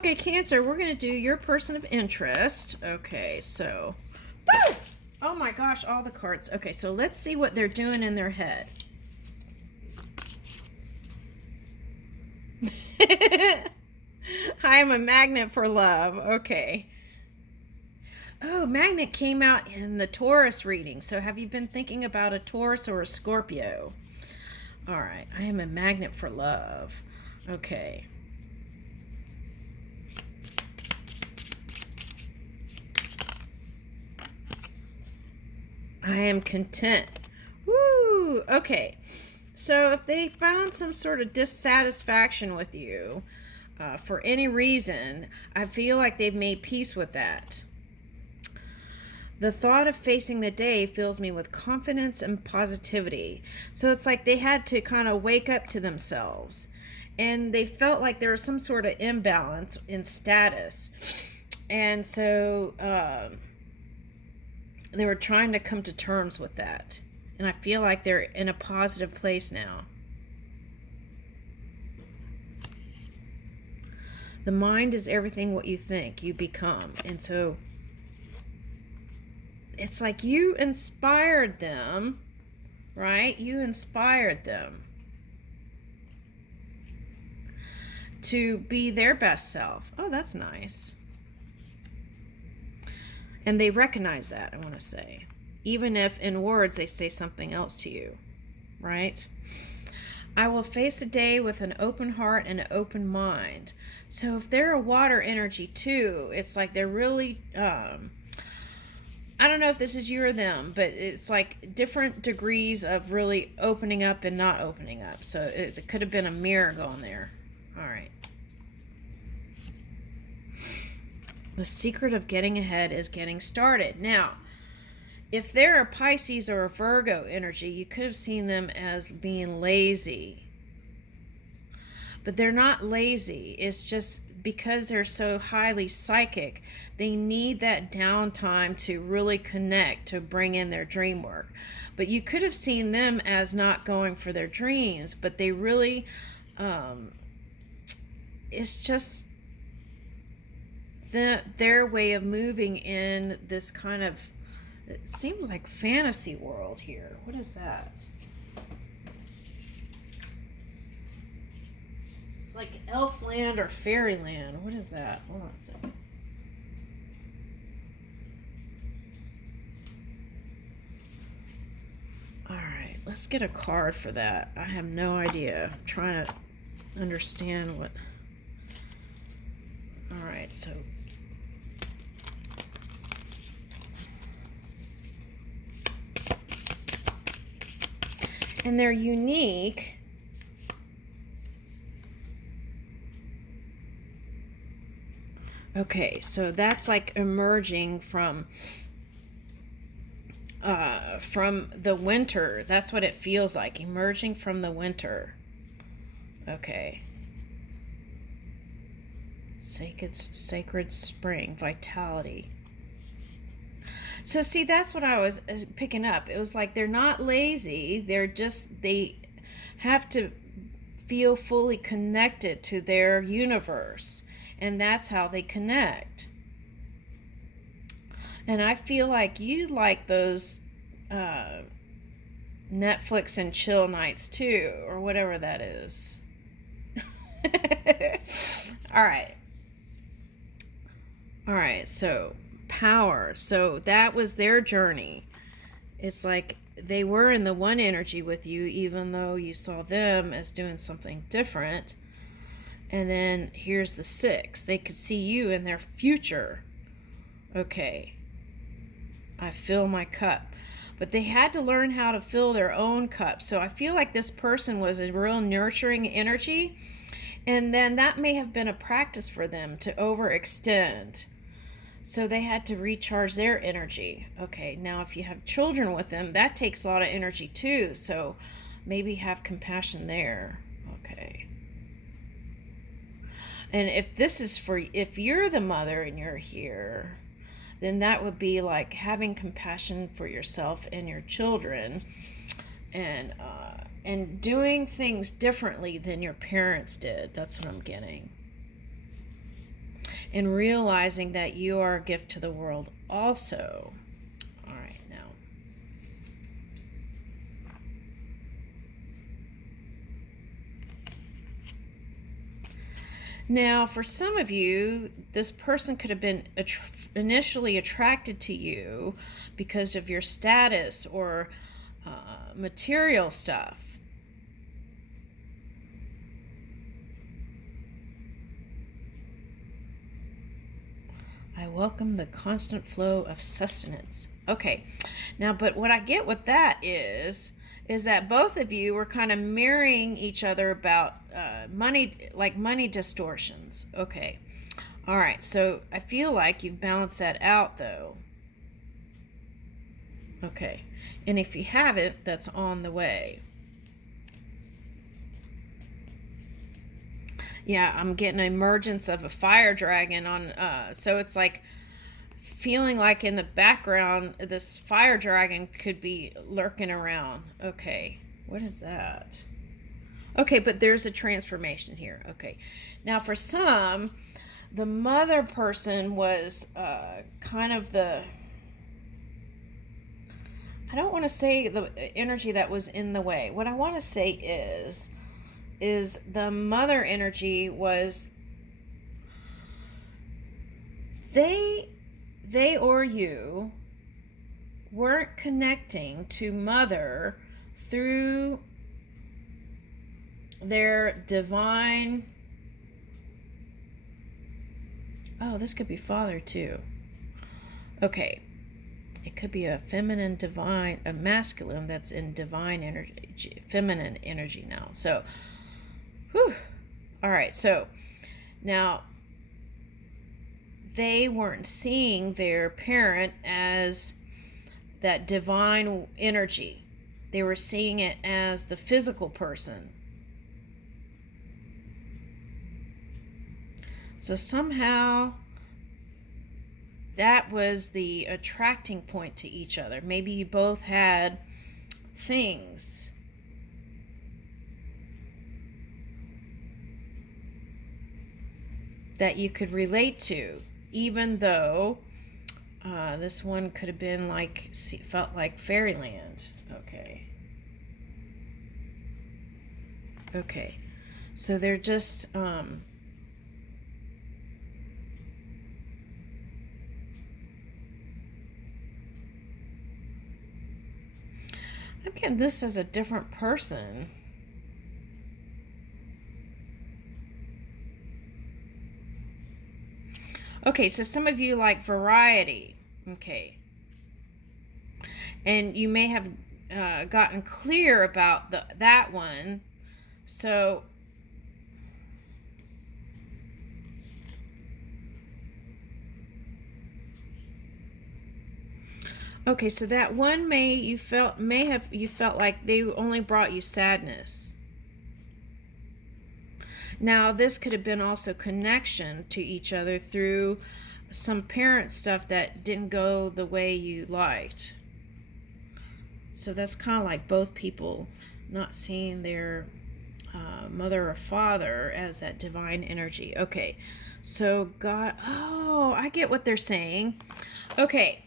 Okay, Cancer, we're going to do your person of interest. Okay, so... Woo! Oh my gosh, all the cards. Okay, so let's see what they're doing in their head. I am a magnet for love. Okay. Oh, magnet came out in the Taurus reading. So have you been thinking about a Taurus or a Scorpio? All right, I am a magnet for love. Okay. I am content. Woo! Okay. So if they found some sort of dissatisfaction with you for any reason, I feel like they've made peace with that. The thought of facing the day fills me with confidence and positivity. So it's like they had to kind of wake up to themselves. And they felt like there was some sort of imbalance in status. And so they were trying to come to terms with that. And I feel like they're in a positive place now. The mind is everything what you think, you become. And so it's like you inspired them, right? You inspired them to be their best self. Oh, that's nice. And they recognize that, I want to say. Even if in words they say something else to you, right? I will face the day with an open heart and an open mind. So if they're a water energy too, it's like they're really, I don't know if this is you or them, but it's like different degrees of really opening up and not opening up. So it could have been a mirror going there. All right. The secret of getting ahead is getting started. Now, if they're a Pisces or a Virgo energy, you could have seen them as being lazy. But they're not lazy. It's just because they're so highly psychic, they need that downtime to really connect, to bring in their dream work. But you could have seen them as not going for their dreams, but they really, it's just their way of moving in this kind of, it seems like fantasy world here. What is that? It's like Elfland or Fairyland. What is that? Hold on a second. All right, let's get a card for that. I have no idea. I'm trying to understand what. All right, so and they're unique. Okay, so that's like emerging from the winter. That's what it feels like, emerging from the winter. Okay. Sacred spring, vitality. So see, that's what I was picking up. It was like they're not lazy. They have to feel fully connected to their universe. And that's how they connect. And I feel like you like those Netflix and chill nights too, or whatever that is. All right. All right, so power. So that was their journey. It's like they were in the one energy with you, even though you saw them as doing something different. And then here's the 6. They could see you in their future. Okay. I fill my cup. But they had to learn how to fill their own cup. So I feel like this person was a real nurturing energy. And then that may have been a practice for them to overextend. So they had to recharge their energy. Okay, now if you have children with them, that takes a lot of energy too. So maybe have compassion there. Okay. And if this is if you're the mother and you're here, then that would be like having compassion for yourself and your children, and doing things differently than your parents did. That's what I'm getting. and realizing that you are a gift to the world also. All right, now for some of you, this person could have been initially attracted to you because of your status or material stuff. I welcome the constant flow of sustenance. Okay, now, but what I get with that is that both of you were kind of mirroring each other about money, like money distortions. Okay, all right, so I feel like you've balanced that out though. Okay, and if you haven't, that's on the way. Yeah, I'm getting an emergence of a fire dragon on, so it's like feeling like in the background this fire dragon could be lurking around. Okay, what is that? Okay, but there's a transformation here. Okay, now for some, the mother person was kind of the, I don't want to say the energy that was in the way. What I want to say is the mother energy was they or you weren't connecting to mother through their divine, oh, this could be father too. Okay, it could be a feminine divine, a masculine that's in divine energy, feminine energy now. So whew. All right, so now they weren't seeing their parent as that divine energy. They were seeing it as the physical person. So somehow that was the attracting point to each other. Maybe you both had things that you could relate to, even though this one could have been like, felt like fairyland. Okay, so they're just I'm getting this as a different person. Okay, so some of you like variety. Okay. And you may have gotten clear about that one. So okay, so that one you felt like they only brought you sadness. Now, this could have been also connection to each other through some parent stuff that didn't go the way you liked. So that's kind of like both people not seeing their mother or father as that divine energy. Okay, so God, oh, I get what they're saying. Okay,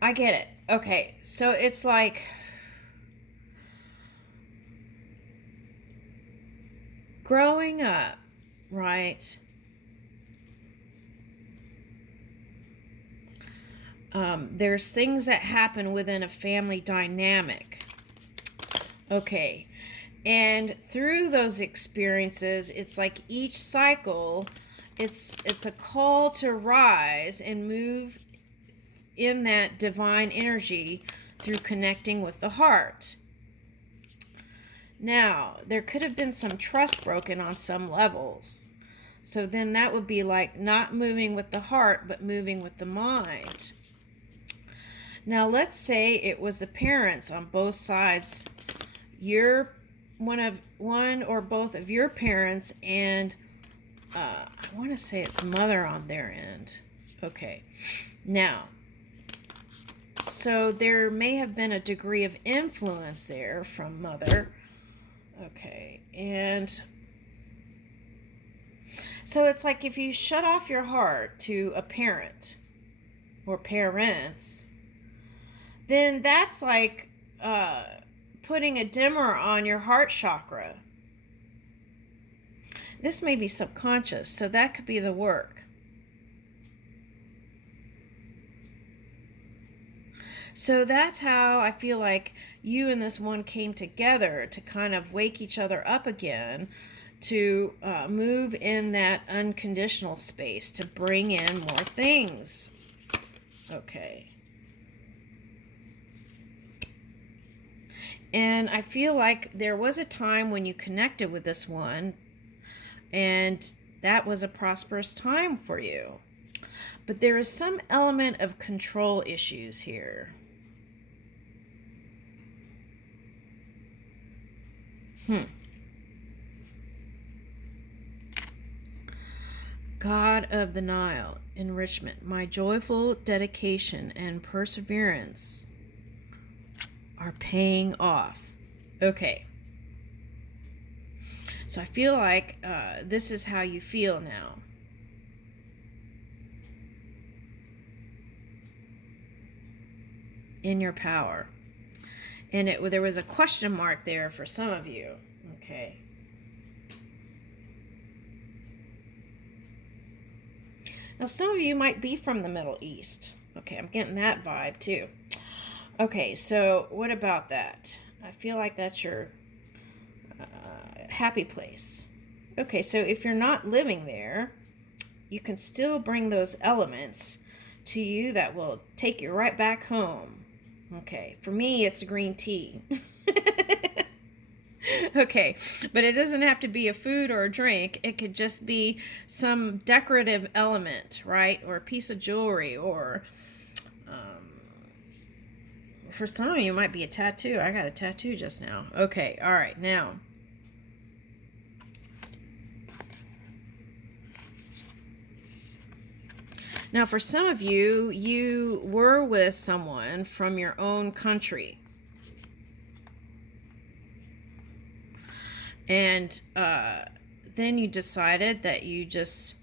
I get it. Okay, so it's like, growing up, right? There's things that happen within a family dynamic. Okay. And through those experiences, it's like each cycle, it's a call to rise and move in that divine energy through connecting with the heart. Now, there could have been some trust broken on some levels. So then that would be like not moving with the heart, but moving with the mind. Now, let's say it was the parents on both sides. You're one or both of your parents, and I want to say it's mother on their end. Okay. Now, so there may have been a degree of influence there from mother. Okay, and So it's like if you shut off your heart to a parent or parents, then that's like putting a dimmer on your heart chakra. This may be subconscious, so that could be the work. So that's how I feel like you and this one came together to kind of wake each other up again, to move in that unconditional space, to bring in more things. Okay. And I feel like there was a time when you connected with this one, and that was a prosperous time for you. But there is some element of control issues here. God of the Nile, enrichment, my joyful dedication and perseverance are paying off. Okay. So I feel like this is how you feel now. In your power. And there was a question mark there for some of you. Okay. Now, some of you might be from the Middle East. Okay, I'm getting that vibe too. Okay, so what about that? I feel like that's your happy place. Okay, so if you're not living there, you can still bring those elements to you that will take you right back home. Okay, for me, it's green tea. Okay, but it doesn't have to be a food or a drink. It could just be some decorative element, right? Or a piece of jewelry, or for some of you, it might be a tattoo. I got a tattoo just now. Okay, all right, now. Now, for some of you, you were with someone from your own country. And then you decided that you just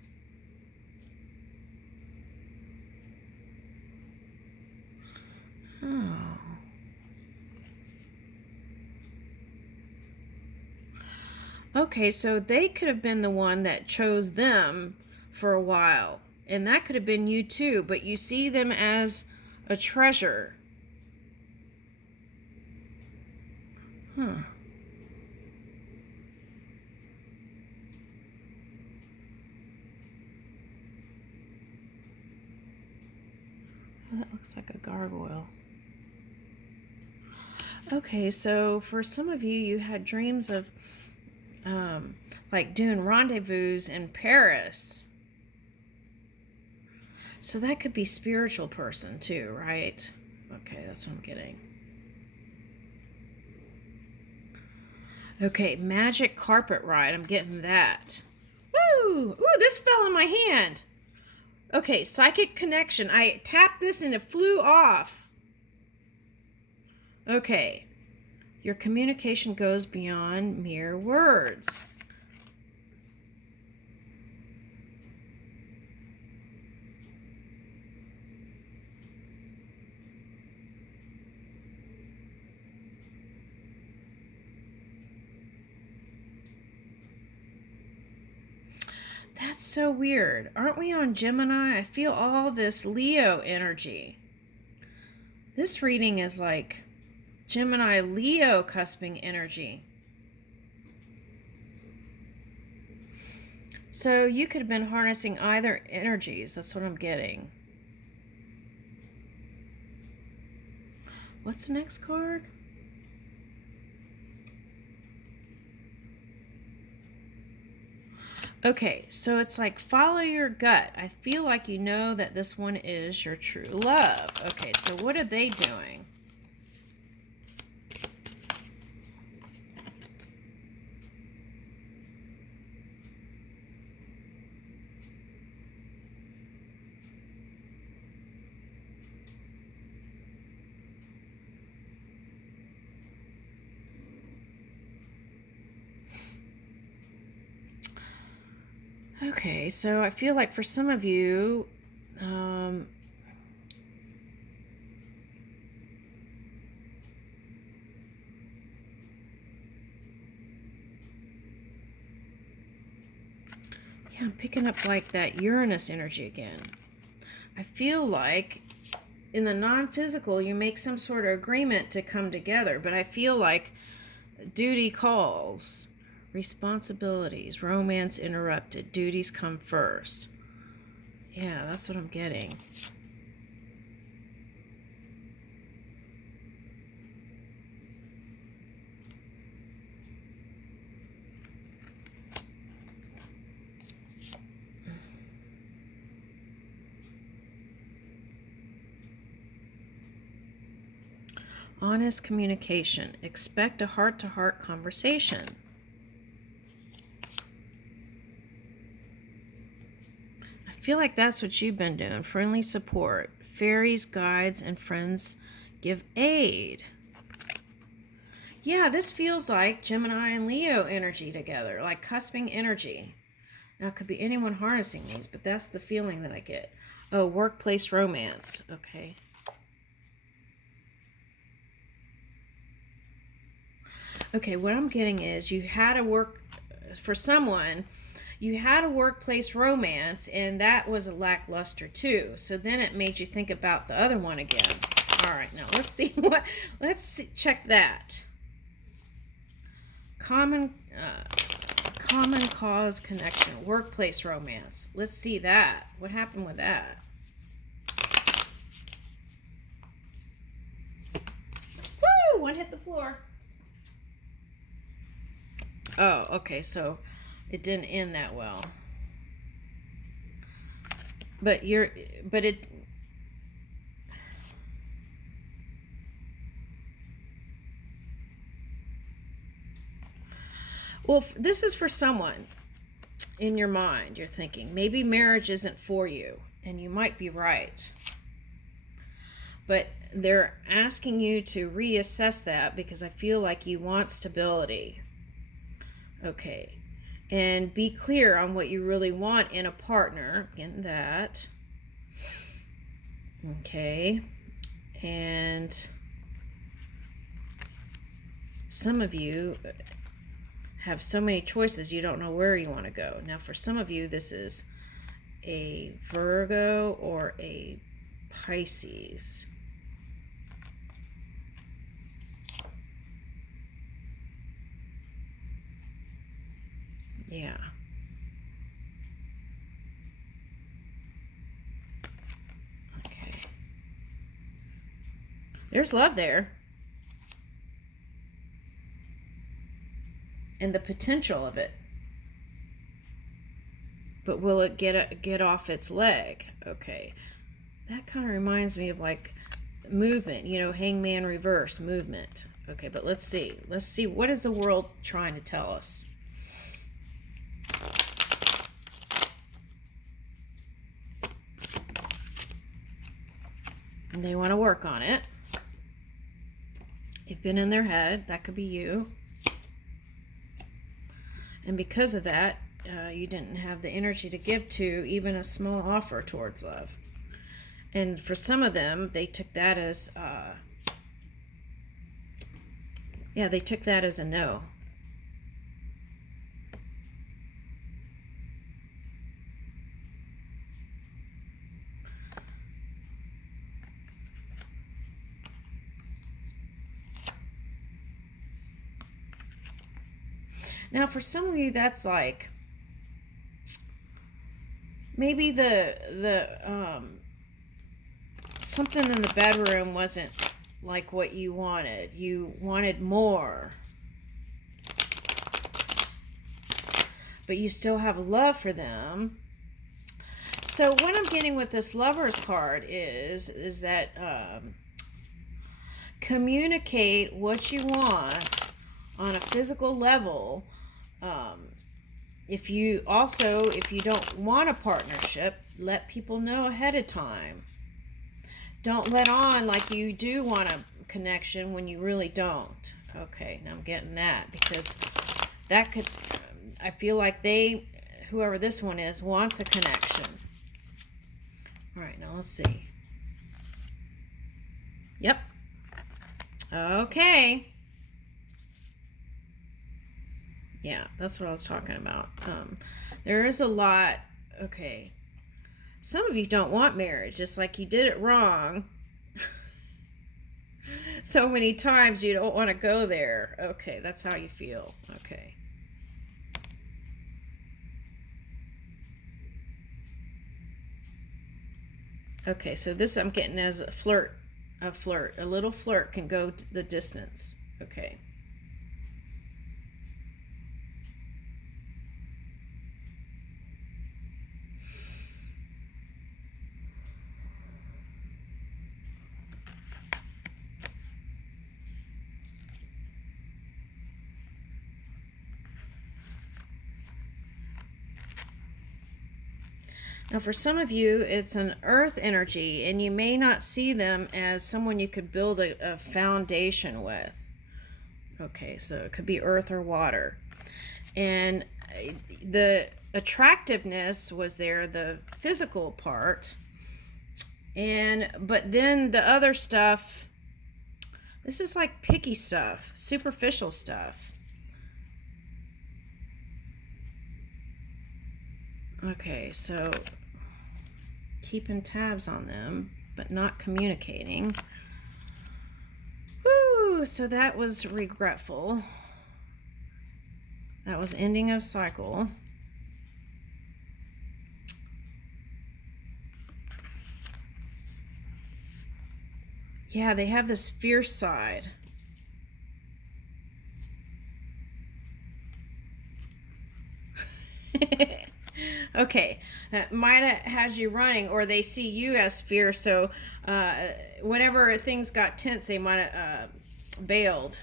Okay, so they could have been the one that chose them for a while. And that could have been you too, but you see them as a treasure. Well, that looks like a gargoyle. Okay, so for some of you, you had dreams of like doing rendezvous in Paris. So that could be spiritual person too, right? Okay, that's what I'm getting. Okay, magic carpet ride. I'm getting that. Woo! Ooh, this fell in my hand. Okay, psychic connection. I tapped this and it flew off. Okay. Your communication goes beyond mere words. That's so weird. Aren't we on Gemini? I feel all this Leo energy. This reading is like Gemini Leo cusping energy. So you could have been harnessing either energies. That's what I'm getting. What's the next card? Okay, so it's like follow your gut. I feel like you know that this one is your true love. Okay, so what are they doing? Okay, so I feel like for some of you, yeah, I'm picking up like that Uranus energy again. I feel like in the non-physical, you make some sort of agreement to come together, but I feel like duty calls, responsibilities, romance interrupted, duties come first. Yeah, that's what I'm getting. Honest communication. Expect a heart-to-heart conversation. I feel like that's what you've been doing. Friendly support. Fairies, guides, and friends give aid. Yeah, this feels like Gemini and Leo energy together, like cusping energy. Now, it could be anyone harnessing these, but that's the feeling that I get. Oh, workplace romance. Okay. Okay, what I'm getting is you had a workplace romance, and that was a lackluster too. So then it made you think about the other one again. All right, now let's check that. Common cause connection, workplace romance. Let's see that. What happened with that? Woo! One hit the floor. Oh, okay, so it didn't end that well. But well, this is for someone in your mind. You're thinking maybe marriage isn't for you, and you might be right. But they're asking you to reassess that because I feel like you want stability. Okay. And be clear on what you really want in a partner. Getting that. Okay. And some of you have so many choices you don't know where you want to go. Now, for some of you, this is a Virgo or a Pisces. Yeah. Okay. There's love there. And the potential of it. But will it get off its leg? Okay. That kind of reminds me of like movement, hangman reverse movement. Okay, but let's see. Let's see, what is the world trying to tell us? And they want to work on it. They've been in their head. That could be you. And because of that, you didn't have the energy to give to even a small offer towards love. And for some of them, they took that as, they took that as a no. Now, for some of you, that's like maybe the something in the bedroom wasn't like what you wanted. You wanted more, but you still have love for them. So what I'm getting with this Lovers card is that communicate what you want on a physical level. If you don't want a partnership, let people know ahead of time. Don't let on like you do want a connection when you really don't. Okay, now I'm getting that because that could, I feel like whoever this one is, wants a connection. All right, now let's see. Yep. Okay. Yeah, that's what I was talking about. There is a lot. Okay. Some of you don't want marriage. It's like you did it wrong so many times you don't want to go there. Okay, that's how you feel. Okay. Okay, so this I'm getting as a flirt. A flirt. A little flirt can go the distance. Okay. Now, for some of you, it's an earth energy, and you may not see them as someone you could build a foundation with. Okay, so it could be earth or water. And the attractiveness was there, the physical part. But then the other stuff, this is like picky stuff, superficial stuff. Okay, so keeping tabs on them, but not communicating. Woo, so that was regretful. That was ending of cycle. Yeah, they have this fierce side. Okay, that might has you running, or they see you as fierce. So whenever things got tense, they might have bailed.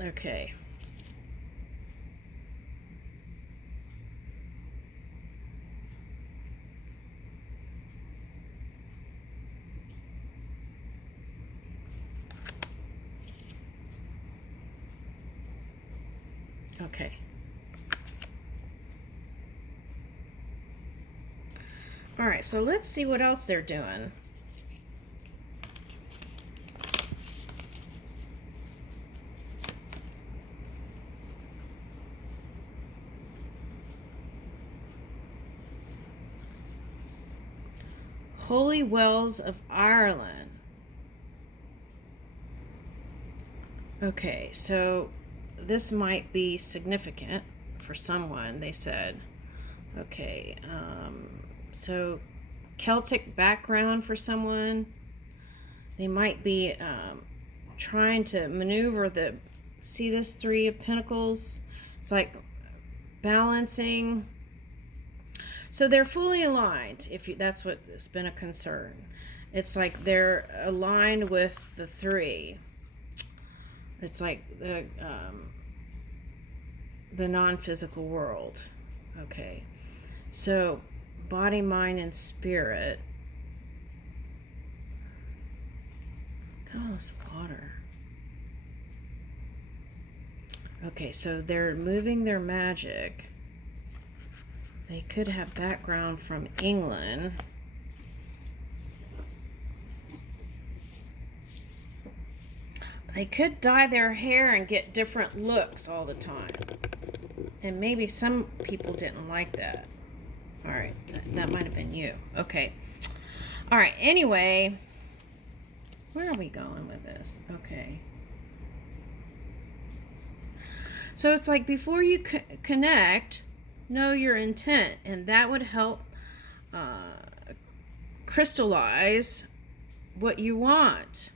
Okay. Okay. All right, so let's see what else they're doing. Holy Wells of Ireland. Okay, so this might be significant for someone, they said. Okay, so Celtic background for someone. They might be trying to maneuver the, see this Three of Pentacles? It's like balancing. So they're fully aligned, if you, that's what's been a concern. It's like they're aligned with the three. It's like the non-physical world. Okay, so body, mind, and spirit. Oh, it's water. Okay, so they're moving their magic. They could have background from England. They could dye their hair and get different looks all the time. And maybe some people didn't like that. All right, that might have been you. Okay. All right, anyway, where are we going with this? Okay. So it's like before you connect, know your intent, and that would help crystallize what you want.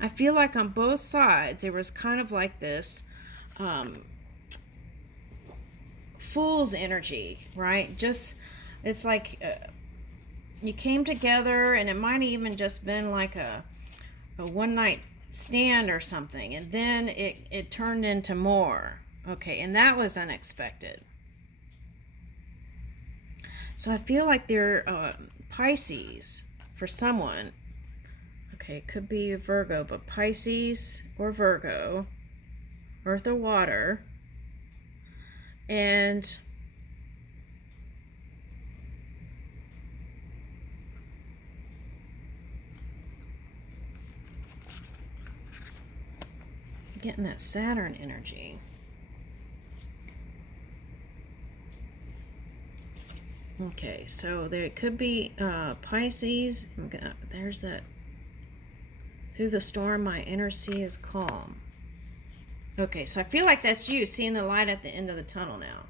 I feel like on both sides there was kind of like this fool's energy, right? Just, it's like you came together, and it might even just been like a one night stand or something, and then it turned into more. Okay, and that was unexpected. So I feel like they're Pisces for someone. Okay, it could be Virgo, but Pisces or Virgo. earth or water. And getting that Saturn energy. Okay, so there could be Pisces. There's that. Through the storm, my inner sea is calm. Okay, so I feel like that's you seeing the light at the end of the tunnel now.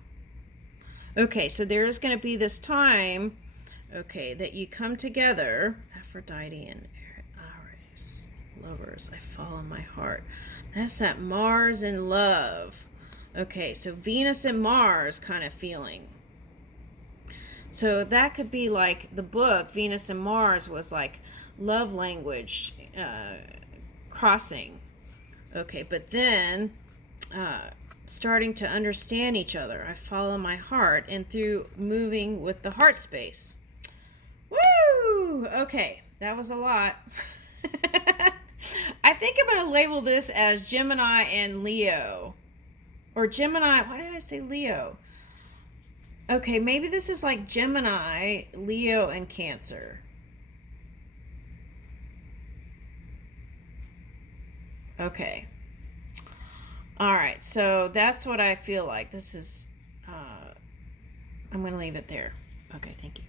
Okay, so there is going to be this time, okay, that you come together. Aphrodite and Eros, lovers, I follow my heart. That's that Mars and love. Okay, so Venus and Mars kind of feeling. So that could be like the book, Venus and Mars, was like love language crossing. Okay, but then starting to understand each other. I follow my heart, and through moving with the heart space. Woo! Okay, that was a lot. I think I'm going to label this as Gemini and Leo. Or Gemini, why did I say Leo? Okay, maybe this is like Gemini, Leo, and Cancer. Okay. All right, so that's what I feel like. This is, I'm going to leave it there. Okay, thank you.